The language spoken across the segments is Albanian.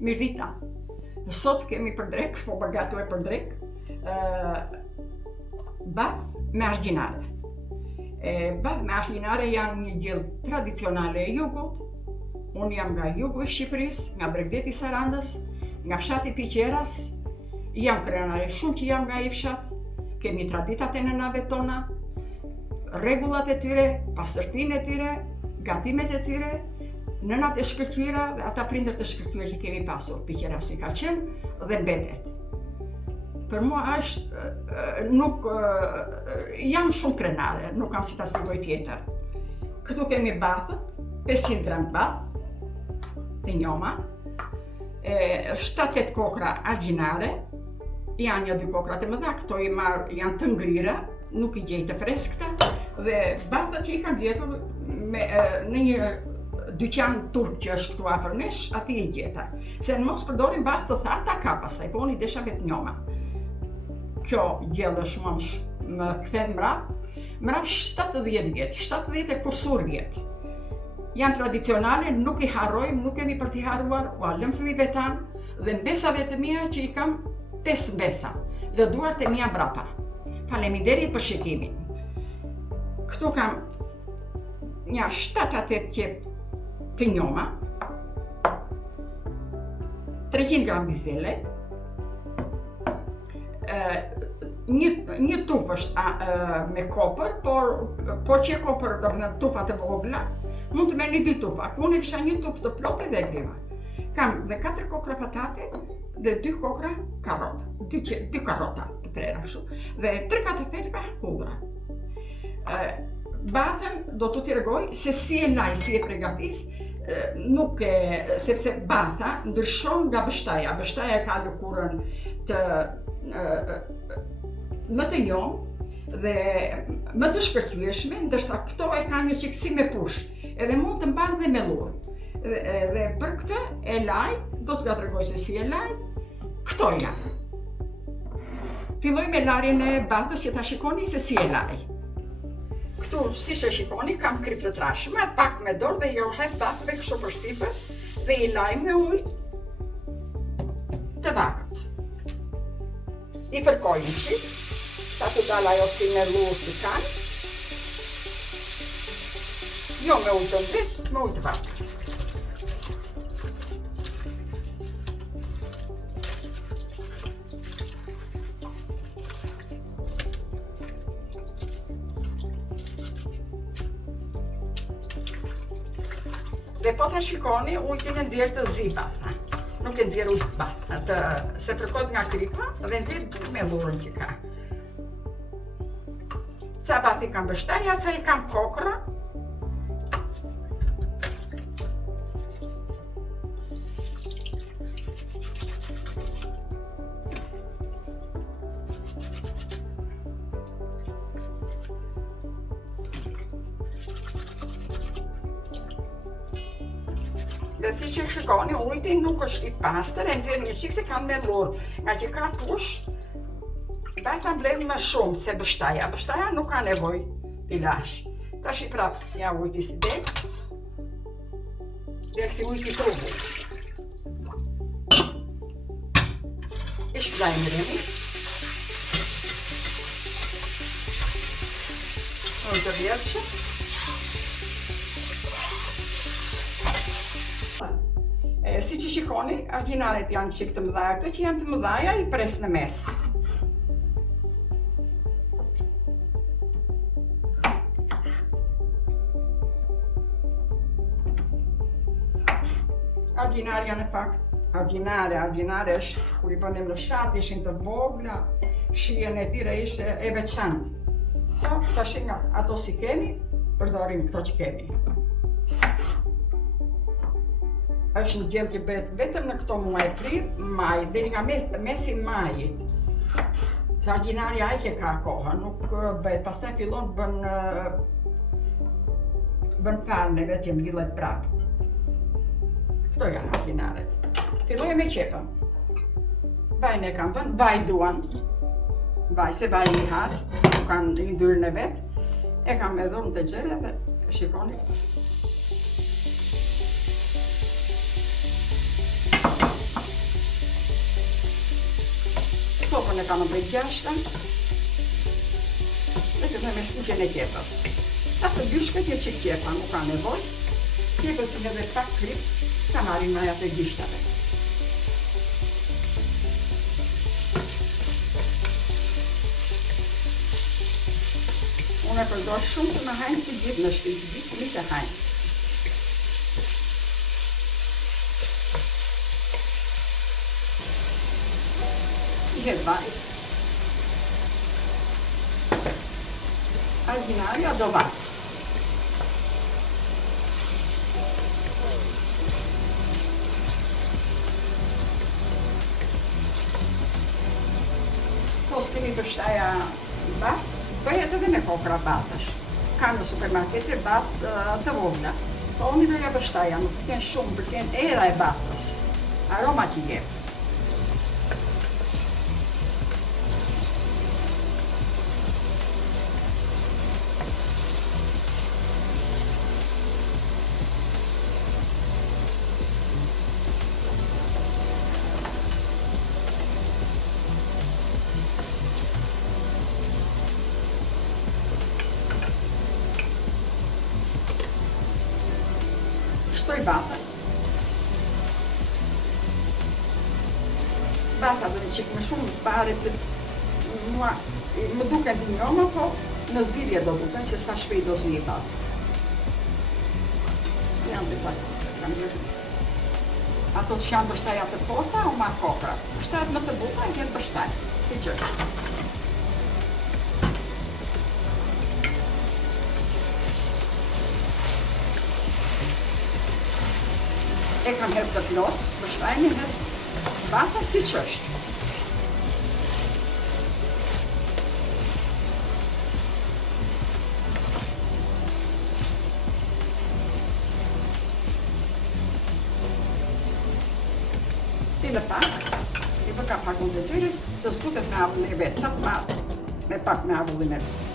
Mirdita, sot kemi për drek, po përgatuar për drek, bath me argjinare. Bath me argjinare janë një gjellë tradicionale e jugut. Unë jam nga jugu i Shqipërisë, nga Bregdeti i Sarandës, nga fshati Piqeras. Jam krenare shumë që jam nga i fshat. Kemi traditat e nënave tona, rregullat e tyre, pastërtinë e tyre, gatimet e tyre. Nënat e shkëlqyera dhe ata prindër të shkëlqyer që kemi pasur, Piqerasi ka qenë dhe mbetet. Për mua nuk jam shumë krenare, nuk kam si ta zgjidoj tjetër. Këtu kemi bathët, 500 gram bath, të njoma, 7-8 kokra argjinare, janë një 2 kokra të mëdha, këto janë të ngrira, nuk I gjej të freskëta, dhe bathët që I kam gjetur në një dyqan turk që është këtu afër nesh, aty I gjeta. Se në mos përdorim bath të thata ka pastaj, po unë I desha vetë njoma. Kjo gjellë është më kthen mrap 70 vjet, 70 e kusur vjet. Janë tradicionale, nuk I harrojmë, nuk kemi për t'i harruar, u lëm fëmijëve tanë dhe mbesave të mia që I kam 5 mbesa, dhe duart e mia brapa. Faleminderit për shikimin. Këtu kam një 7-8 qep të njoma, 300 gram bizele, një tufë është me kopër, por që kopër do të tufat e vogla, mund të merrni 2 tufa. Unë kisha një tufë të plotë dhe grima. Kam dhe 4 kokra patate dhe 2 kokra karrota, 2 karrota të prera kështu, dhe 3-4 thelba hudhra. Bathën do t'u tregoj se si e laj, si e përgatis, sepse batha ndryshon nga bështaja. Bështaja ka lëkurën më të njohur dhe më të shkëlqyeshme, ndërsa këto e kanë një çiksi me push, edhe mund të mbanë dhe me lurë. Dhe për këtë e laj, do t'ja tregoj se si e laj, këto janë. Filloj me larjen e bathës që ta shikoni se si e laj. Këtu, si që shikoni, kam krip të trashme, pak me dorë dhe jo hedh bathëve kështu përsipër dhe I laj me ujë të vakët. I fërkoj një qik, sa të dal ajo si me lurë të kanë, jo me ujë të nxehtë, me ujë të vakët. Dhe po ta shikoni, ujtin e nxjerr të zi batha. Nuk e nxjerr ujt batha, se fërkohet nga kripa dhe nxjerr me lurën që ka. Ca bath I kam bështaja, ca I kam kokra. Dhe si që shikoni, ujti nuk është I pastër, e nxjerr një qik se kanë me lurë, nga që ka push, ta mbledh më shumë se bështaja. Bështaja nuk ka nevojë t'i lash. Tash I prap, ja ujti si del si ujti trubu. I shplajmë remi. Ujtë të vjetëshë. Si që shikoni, argjinaret janë qik të mëdhaja, këto që janë të mëdhaja I pres në mes. Argjinarja në fakt, argjinare është, kur I bënim në fshat, ishin të vogla, shijen e tyre ishte e veçantë. Po, tash nga ato si kemi, përdorim këto që kemi. Është një gjellë që bëhet vetëm në këto muaj prill, maj, deri nga mesi majit. Se argjinarja aq e ka kohën, nuk bëhet, pastaj fillon bën farne vetë mbyllet prap. Këto janë argjinaret. Filloj me qepën. Vajin e kam vënë, vaj duan. Vaj se vaj I hast, kanë I ndyrën e vet. E kam me dhunë të gjere dhe shikoni. kokën e kam në gjashta. Dhe këtë me skuqen e kepës. Sa të dyshkët e që kjepa nuk ka nevoj. Kepës edhe pak krip, sa marin maja të gishtave. Unë e përdor shumë se më hajnë të gjithë në shtëpi, të gjithë mi të hajnë. I hedh vaj. Arginari adovat. Po s'kemi përshtaja bat, bëhet edhe me kokra batash. Ka në supermarkete bat të vogla. Po unë i doja përshtaja, nuk përken shumë, përken era e batës. Aroma që jep. Shtoj bata. Bata dhe në qikë më shumë pare që më duken të njoma, po në zirje do duken që sa shpej do zirje bata. Janë të takë, ato që janë bështaja të forta o ma kokra. Bështajat më të buta e jenë bështaj, si që. E kam herë të plot, bështajnë e herë bata si që është. Tile pak, i përka pak unë të gjyris, të zbutet me avullin e vetë, sa të madhë, me pak me avullin e vetë.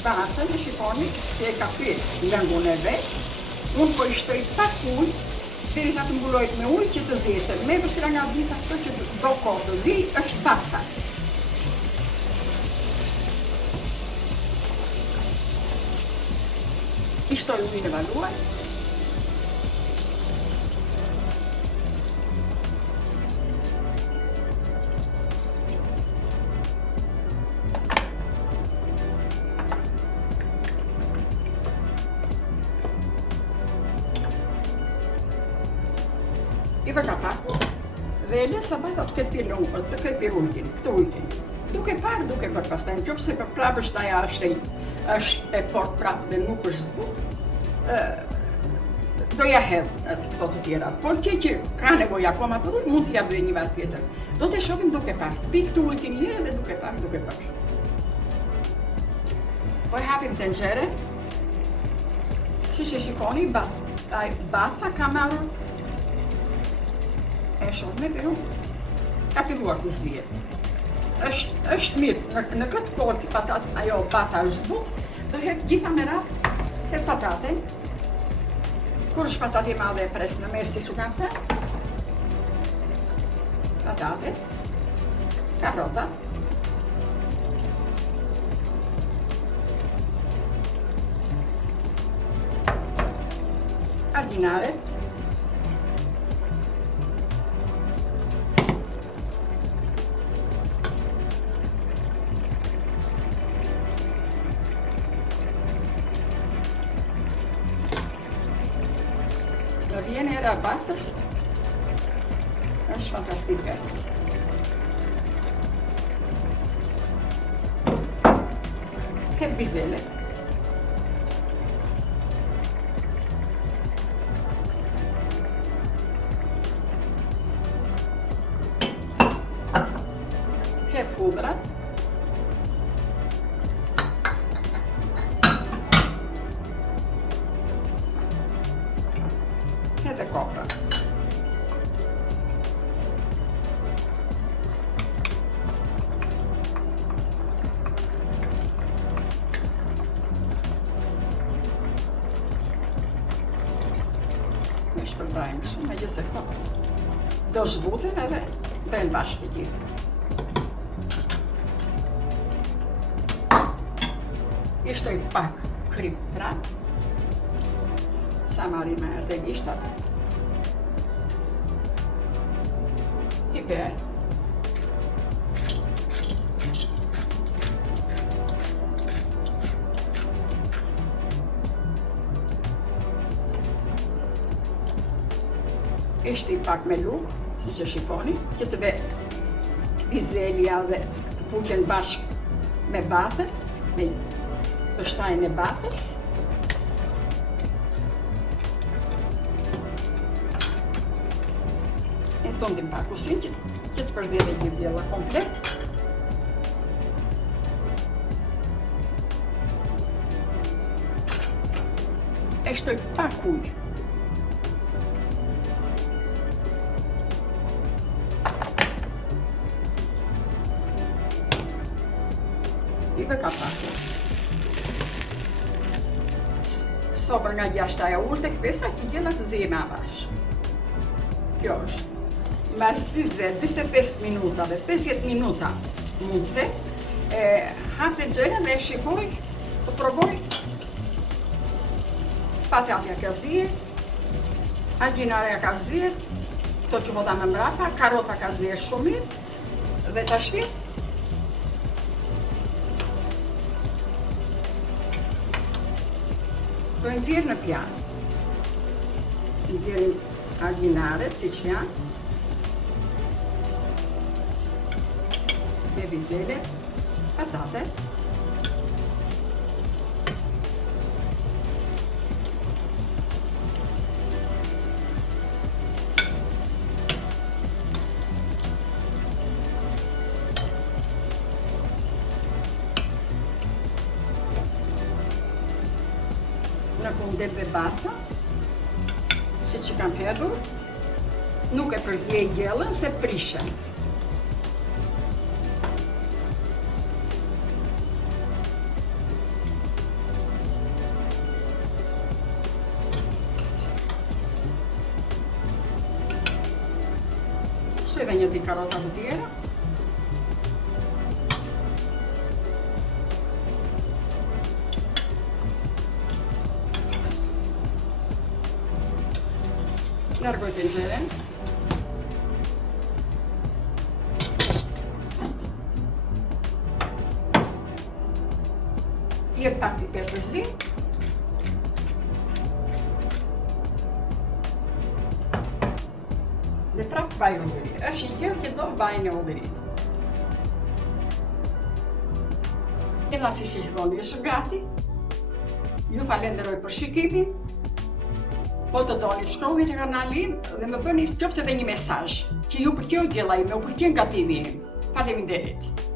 Batën e shikoni që e ka pyrë lëngun e vetë, unë po i shtoj pak ujë, derisa të mbulojt me ujë që të zese. Me vështira nga dita këto që do kohë të zi, është bata. I shtoj ujën e valuar. I përka paku, dhe e lesa bata të këtë pilon, të këtë pir ujtin, këtë ujtin. Duke parë, duke për pastaj, në qofë se për prapë bështaja është e fort prapë dhe nuk është zbut, do ja hedhë këto të tjera. Por që ka nevoj akoma për ujë, mund t'i jabë dhe një varë tjetër. Do të shohim duke parë, pi këtë ujtin njëre dhe duke parë, duke parë. Po e hapim tenxhere, që shikoni, bata ka marrë e shumë me piru, ka filluar të zihet. është mirë, në këtë kohë që ajo pata është zbut, do hedh gjitha me radhë, hedh pataten. Kur është patate madhe e pres në mes si që kanë thënë, patatet, karrota, arginare, në vjen era batës, është fantastike. Hedh bizele. Hedh hudrat. Hedh e kopra. përdajmë shumë, me gjithse këto do zhvuten edhe bëjnë bashkë të gjithë. I shtoj pak krip prap, sa marime dhe gishtat. Piper. Ishte i pak me luk, si që shikoni, që të ve vizelja dhe të puqen bashkë me bathën, me pështajnë e bathës. E tondim pak usin, që të përzjeve një djela komplet. E shtoj pak ujë. I dhe kapakë. Sopër nga 6 urte, këpesa ki gjela të zime avash. Kjo është. Mas 20-25 minutave, 50 minuta mundve, hapte gjene dhe shikoj, të provoj patatja ka zirë, algjinarea ka zirë, to që voda me mrapa, karota ka zirë shumit, dhe të ashti, do e nxjerr në pianë. Nxjerrim algjinaret, si që janë. Dhe vizele, patate. Në fundet dhe bata, si që kam hedhur, nuk e përzjej gjellën se prishen. Shtoj dhe një di karota të tjera. Largoj tenxeren. Jep pak piper të zi. Dhe prap vaj ullëri. Është i gjellë që do vajnë e ullërit. E lasi që shkoni është gati. Ju falenderoj për shikimin. Po të doni, shkroni në kanalin dhe më bëni qoftë edhe një mesazh që ju pëlqeu gjella ime, u pëlqen gatimi im. Faleminderit.